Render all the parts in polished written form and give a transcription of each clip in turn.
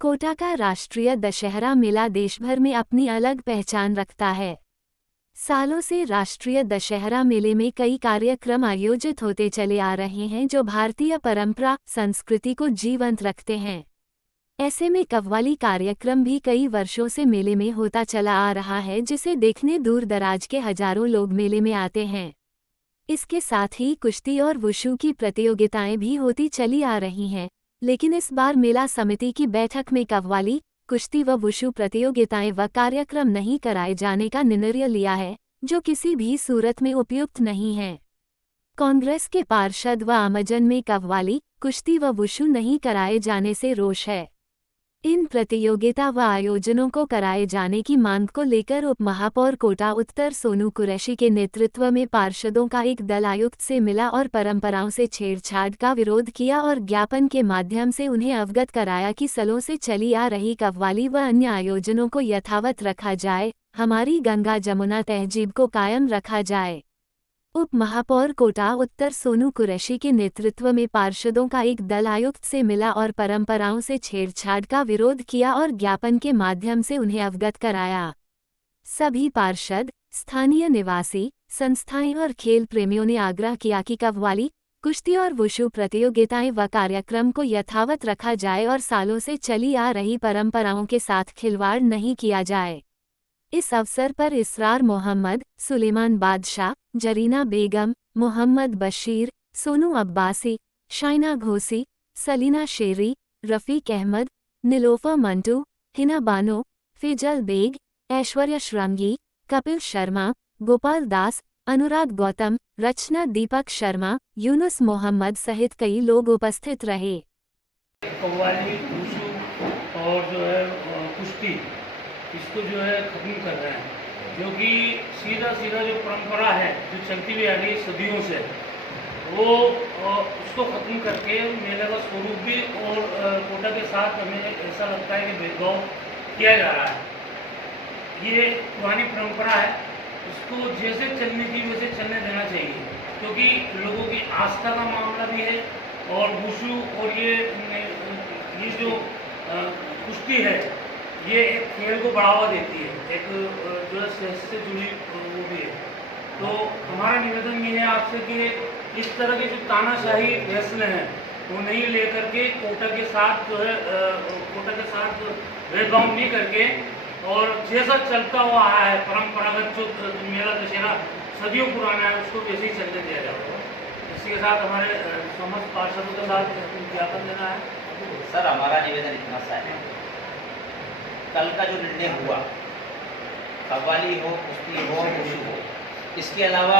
कोटा का राष्ट्रीय दशहरा मेला देशभर में अपनी अलग पहचान रखता है। सालों से राष्ट्रीय दशहरा मेले में कई कार्यक्रम आयोजित होते चले आ रहे हैं जो भारतीय परंपरा संस्कृति को जीवंत रखते हैं। ऐसे में कव्वाली कार्यक्रम भी कई वर्षों से मेले में होता चला आ रहा है, जिसे देखने दूर दराज के हजारों लोग मेले में आते हैं। इसके साथ ही कुश्ती और वुशु की प्रतियोगिताएं भी होती चली आ रही हैं, लेकिन इस बार मेला समिति की बैठक में कव्वाली, कुश्ती व वुशु प्रतियोगिताएं व कार्यक्रम नहीं कराए जाने का निर्णय लिया है, जो किसी भी सूरत में उपयुक्त नहीं है। कांग्रेस के पार्षद व आमजन में कव्वाली, कुश्ती व वुशु नहीं कराए जाने से रोष है। इन प्रतियोगिता व आयोजनों को कराए जाने की मांग को लेकर उप महापौर कोटा उत्तर सोनू कुरैशी के नेतृत्व में पार्षदों का एक दल आयुक्त से मिला और परंपराओं से छेड़छाड़ का विरोध किया और ज्ञापन के माध्यम से उन्हें अवगत कराया कि सालों से चली आ रही कव्वाली व अन्य आयोजनों को यथावत रखा जाए, हमारी गंगा जमुना तहजीब को कायम रखा जाए। उप महापौर कोटा उत्तर सोनू कुरैशी के नेतृत्व में पार्षदों का एक दल आयुक्त से मिला और परंपराओं से छेड़छाड़ का विरोध किया और ज्ञापन के माध्यम से उन्हें अवगत कराया। सभी पार्षद, स्थानीय निवासी, संस्थाएं और खेल प्रेमियों ने आग्रह किया कि कव्वाली, कुश्ती और वुशु प्रतियोगिताएं व कार्यक्रम को यथावत रखा जाए और सालों से चली आ रही परंपराओं के साथ खिलवाड़ नहीं किया जाए। इस अवसर पर इसरार मोहम्मद, सुलेमान बादशाह, जरीना बेगम, मोहम्मद बशीर, सोनू अब्बासी, शाइना घोसी, सलीना शेरी, रफ़ीक अहमद, निलोफर मंटू, हिना बानो, फिजल बेग, ऐश्वर्या श्रृंगी, कपिल शर्मा, गोपाल दास, अनुराग गौतम, रचना दीपक शर्मा, यूनुस मोहम्मद सहित कई लोग उपस्थित रहे। कव्वाली, वुशु और जो है कुश्ती, इसको जो है ख़त्म कर रहे हैं, क्योंकि सीधा जो परंपरा है जो चलती हुई आ रही है सदियों से, वो उसको ख़त्म करके मेले का स्वरूप भी और कोटा के साथ हमें ऐसा लगता है कि भेदभाव किया जा रहा है। ये पुरानी परंपरा है, इसको जैसे चलनी थी वैसे चलने देना चाहिए, क्योंकि लोगों की आस्था का मामला भी है। और वुशु और ये जो कुश्ती है, ये एक खेल को बढ़ावा देती है, एक जो है सेहत से जुड़ी वो भी है। तो हमारा निवेदन ये है आपसे कि इस तरह के जो तानाशाही फैसले हैं वो नहीं लेकर के कोटा के साथ जो है कोटा के साथ भेदभाव नहीं करके, और जैसा चलता हुआ आया है परंपरागत जो मेला दशहरा सदियों पुराना है, उसको वैसे ही चलने दिया जाए। इसी के साथ हमारे समस्त पार्षदों के साथ ज्ञापन देना है। सर, हमारा निवेदन इतना सा है, कल का जो निर्णय हुआ, कव्वाली हो, कुश्ती हो, वुशु हो, इसके अलावा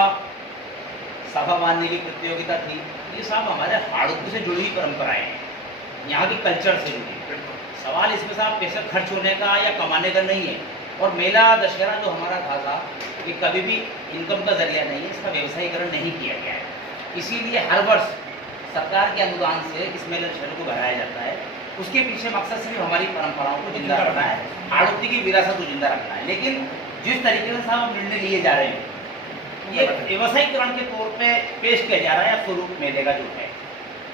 सभा बांधने की प्रतियोगिता थी, ये सब हमारे हाड़ों से जुड़ी हुई परंपराएं हैं, यहाँ की कल्चर से जुड़ी। सवाल इसमें साहब पैसा खर्च होने का या कमाने का नहीं है। और मेला दशहरा जो हमारा था ये कभी भी इनकम का जरिया नहीं है, इसका व्यवसायीकरण नहीं किया गया है। इसीलिए हर वर्ष सरकार के अनुदान से इस मेला दशहरे को बढ़ाया जाता है। उसके पीछे मकसद सिर्फ हमारी परंपराओं को जिंदा रखना है, आड़ोती की विरासत को जिंदा रखना है। लेकिन जिस तरीके से साहब निर्णय लिए जा रहे हैं, ये व्यवसायीकरण के तौर पे पेश किया जा रहा है स्वरूप मेले का जो है।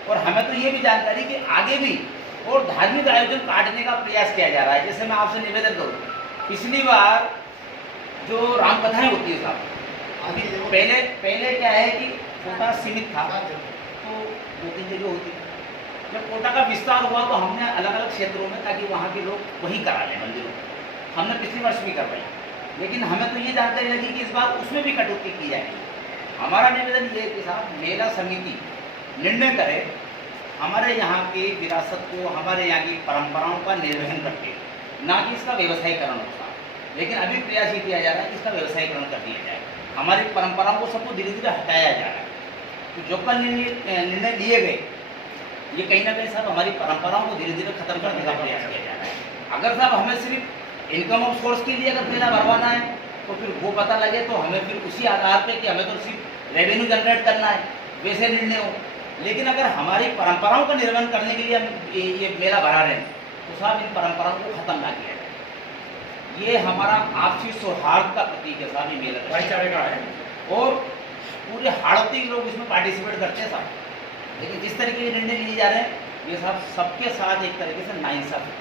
और हमें तो ये भी जानकारी कि आगे भी और धार्मिक आयोजन काटने का प्रयास किया जा रहा है। जैसे मैं आपसे निवेदन करूँ, पिछली बार जो राम कथाएँ होती है साहब, अभी पहले क्या है कि कोटा सीमित था, तो 2-3 जगह होती थी। जब कोटा का विस्तार हुआ तो हमने अलग अलग क्षेत्रों में, ताकि वहाँ के लोग वहीं करा लें मंदिरों, हमने पिछले वर्ष भी करवाई। लेकिन हमें तो ये जानकारी लगी कि इस बार उसमें भी कटौती की जाएगी। हमारा निवेदन ये है कि साहब मेला समिति निर्णय करे, हमारे यहाँ की विरासत को, हमारे यहाँ की परंपराओं का निर्वहन करके, ना कि इसका व्यवसायीकरण हो साहब। लेकिन अभी प्रयास ये किया जा रहा है कि इसका व्यवसायीकरण कर दिया जाए, हमारी परंपराओं को सबको धीरे धीरे हटाया जा रहा है। तो जो कल निर्णय लिए गए, ये कहीं ना कहीं साहब हमारी परंपराओं को धीरे धीरे खत्म करने का प्रयास किया जा रहा है। अगर साहब हमें सिर्फ इनकम ऑफ सोर्स के लिए अगर मेला भरवाना है, तो फिर वो पता लगे तो हमें फिर उसी आधार पे कि हमें तो सिर्फ रेवेन्यू जनरेट करना है, वैसे निर्णय हो। लेकिन अगर हमारी परंपराओं का निर्वहन करने के लिए हम ये मेला भरा रहे हैं, तो साहब इन परंपराओं को खत्म ना किया जाए। ये हमारा आपसी सौहार्द का प्रतीक है साहब, ये मेला भाईचारे का है, और पूरे हाड़ौती के लोग इसमें पार्टिसिपेट करते हैं साहब। लेकिन जिस तरीके के निर्णय लिए जा रहे हैं, ये साहब सबके साथ एक तरीके से नाइंसाफी।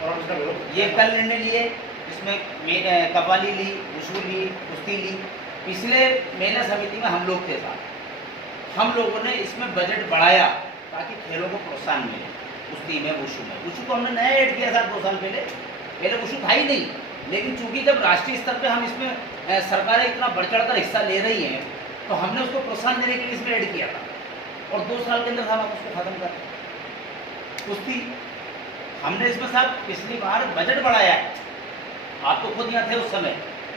और उसका विरोध ये कल निर्णय लिए, इसमें कव्वाली ली, वुशु ली, कुश्ती ली। पिछले मेला समिति में हम लोग थे साथ, हम लोगों ने इसमें बजट बढ़ाया ताकि खेलों को प्रोत्साहन मिले। कुश्ती में, वुशु में, वुशु को हमने नया ऐड किया था 2 साल पहले वुशु था ही नहीं, लेकिन चूंकि जब राष्ट्रीय स्तर पे हम इसमें सरकारें इतना बढ़ चढ़कर हिस्सा ले रही हैं, तो हमने उसको प्रोत्साहन देने के लिए इसमें ऐड किया था, और 2 साल के अंदर हम उसको खत्म कर। कुश्ती हमने इसमें साहब पिछली बार बजट बढ़ाया है, आप तो खुद यहाँ थे उस समय,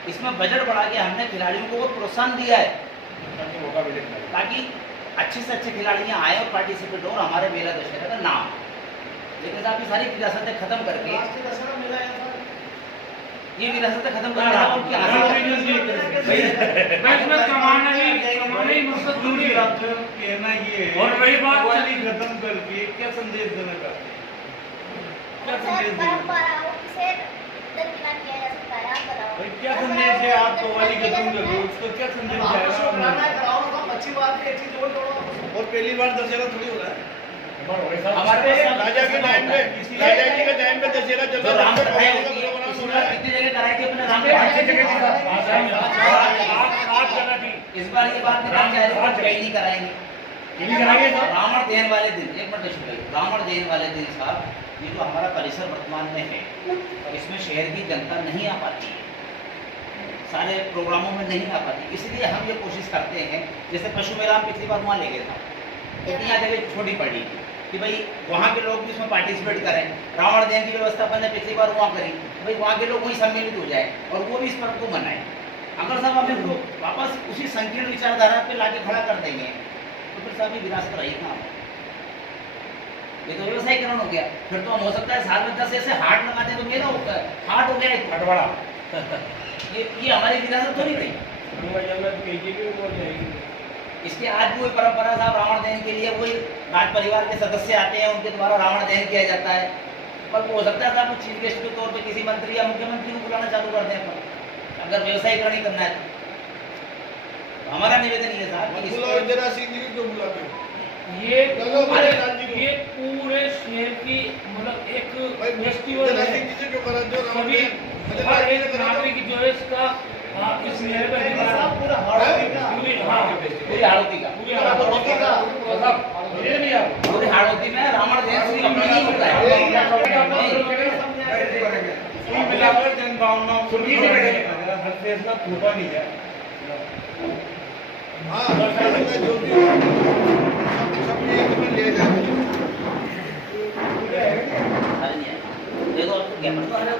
इसमें बजट बढ़ा के हमने खिलाड़ियों को प्रोत्साहन दिया है ताकि अच्छे से अच्छे खिलाड़ी यहाँ आए और पार्टिसिपेट हो और हमारे मेला दशहरा का नाम। लेकिन साहब ये सारी विरासतें खत्म करके, ये विरासतें खत्म करके उनकी और रही बात खत्म करके क्या संदेश देने का, क्या संदेश देना, परंपराओं से दरकिनार किया जा सकता है, आप बताओ। भाई क्या संदेश है? आप कव्वाली खत्म कर रहे हो, उसका क्या संदेश जाएगा? अच्छी बात है, अच्छी जोड़ जोड़ो। और पहली बार दशहरा थोड़ी हो रहा है, हमारे पास राजा के टाइम पे, राजा जी के टाइम पे दशहरा चल जो रहा राम है। कथा होती है, इसमें कितनी जगह कराई थी अपने राम अच्छी जगह थी साहब, 8 जगह थी। इस बार ये बात निकाल के आए कहीं नहीं कराएंगे। नहीं कराएंगे साहब। रावण दहन वाले दिन, एक मिनट अशोक भाई, रावण दहन वाले दिन साहब, ये जो हमारा परिसर वर्तमान में है, इसमें शहर की जनता नहीं आ पाती है, सारे प्रोग्रामों में नहीं आ पाती, इसलिए हम ये कोशिश करते हैं। जैसे पशु मेला हम पिछली बार वहाँ ले गए था, क्योंकि यहाँ जगह छोटी पड़ी कि भाई वहाँ के लोग भी इसमें पार्टिसिपेट करें। रावण दहन की व्यवस्था अपन ने पिछली बार वहाँ करी, भाई वहाँ के लोग वहीं सम्मिलित हो जाए और वो भी इस पर्व को मनाएं। अगर साहब हम इसको वापस उसी संकीर्ण विचारधारा पे लाके खड़ा कर देंगे, तो फिर साहब ये विरासत रही कहाँ? ये तो व्यवसायीकरण हो गया। फिर तो हम हो सकता है साल में 10 ऐसे हाट लगाते तो मेरा हाट हो गया, हटवाड़ा ये हमारी विरासत थोड़ी रही। इसके आज भी वही परंपरा साहब, रावण दहन के लिए वही राज परिवार के सदस्य आते हैं, उनके द्वारा रावण दहन किया जाता है। पर हो सकता है साहब चीफ गेस्ट के तौर पे किसी मंत्री या मुख्यमंत्री को बुलाना चालू कर दें अपन, अगर व्यवसायीकरण ही करना है तो। हमारा निवेदन ये साहब कि जरा सिंह जी को बुलाते हो। ये पूरे शहर की मतलब एक फेस्टिवल जरा है। सिंह जी से जो करा जो सभी हर एक नागरिक जो है इसका इस मेले में पूरा पूरी हाड़ोती का पूरी हाड़ोती में रावण दहन श्री अपनी नहीं होता है। मिलाकर जनभावनाओं को हर फैसला छोटा नहीं है। हाँ, जो भी सब एक में ले जाए। देखो आपको ज्ञापन तो आ रहा है,